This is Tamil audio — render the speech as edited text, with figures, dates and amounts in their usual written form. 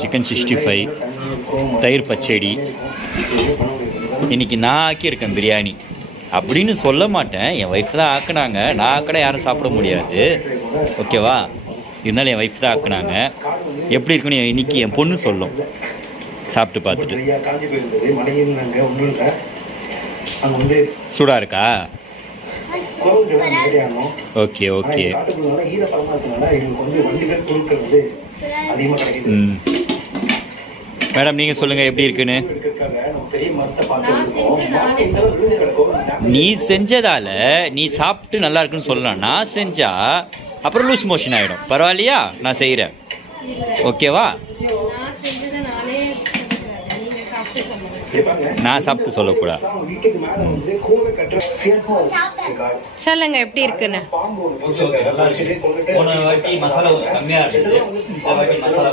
சிக்கன் 65, தயிர் பச்சடி. இன்றைக்கி நான் ஆக்கியிருக்கேன் பிரியாணி அப்படின்னு சொல்ல மாட்டேன். என் ஒய்ஃப் தான் ஆக்குனாங்க. நான் ஆக்கினா யாரும் சாப்பிட முடியாது, ஓகேவா? இருந்தாலும் என் ஒய்ஃப் தான் ஆக்குனாங்க. எப்படி இருக்குன்னு இன்றைக்கி என் பொண்ணு சொல்லும் சாப்பிட்டு பார்த்துட்டு. சூடாக இருக்கா? Okay okay. மேடம் நீங்கள் சொல்லுங்கள் எப்படி இருக்குன்னு. நீ செஞ்சதால நீ சாப்பிட்டு நல்லா இருக்குன்னு சொல்லலாம். நான் செஞ்சா அப்புறம் லூஸ் மோஷன் ஆகிடும். பரவாயில்லையா? நான் செய்கிறேன், ஓகேவா? நான் சாப்பிட்டு சொல்லக்கூடாது. சொல்லுங்க எப்படி இருக்குன்னு. போன வாட்டி மசாலா கம்மியாக இருந்தது, இந்த வாட்டி மசாலா